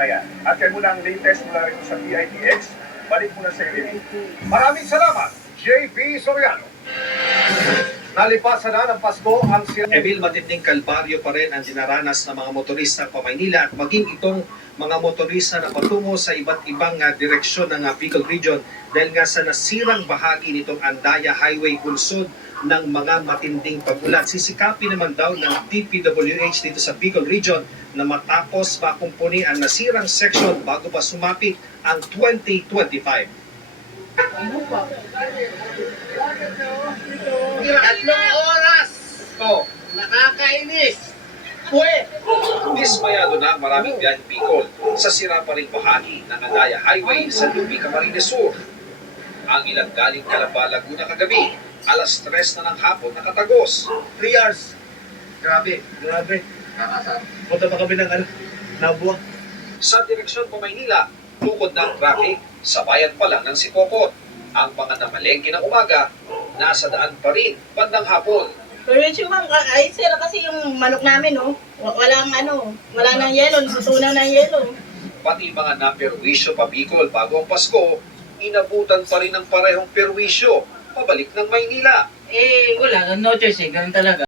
na yan. At yan muna ang latest mula rin sa PITX. Balik muna sa iyo, Emil. Maraming salamat, JP Soriano. Nalipasan na ng Pasko ang Emil, matinding kalbaryo pa rin ang dinaranas ng mga motorista pa Maynila at maging itong mga motorista na patungo sa iba't ibang direksyon ng Bicol Region dahil nga sa nasirang bahagi nitong Andaya Highway bulsod ng mga matinding pagulan. Sisikapin naman daw ng DPWH dito sa Bicol Region na matapos makumpuni ang nasirang section bago pa sumapit ang 2025. Tatlong oras! Oh, Nakakainis! Pwe! dismayado na ang maraming biyaheng Bicol sa sira pa ring bahagi ng Andaya Highway sa Lubi, Camarines Sur. Ang ilang galing Calamba, Laguna kagabi, alas 3 na ng hapon nakatagos. 3 hours. Grabe. Nakasar. Punta pa kami ng Nabuwa. Sa direksyon pa Maynila, tukod ng traffic, sabayan pa lang ng Sipokot. Ang mga namalengke ng umaga, nasa daan pa rin bandang hapon. Pero yung ma'am, ay sira kasi yung manok namin, no? Walang wala nang yelo, natutunaw ng yelo. Pati mga naperwisyo pa Bicol bago ang Pasko, inabutan pa rin ng parehong perwisyo pabalik ng Maynila. Wala, no choice ganun talaga.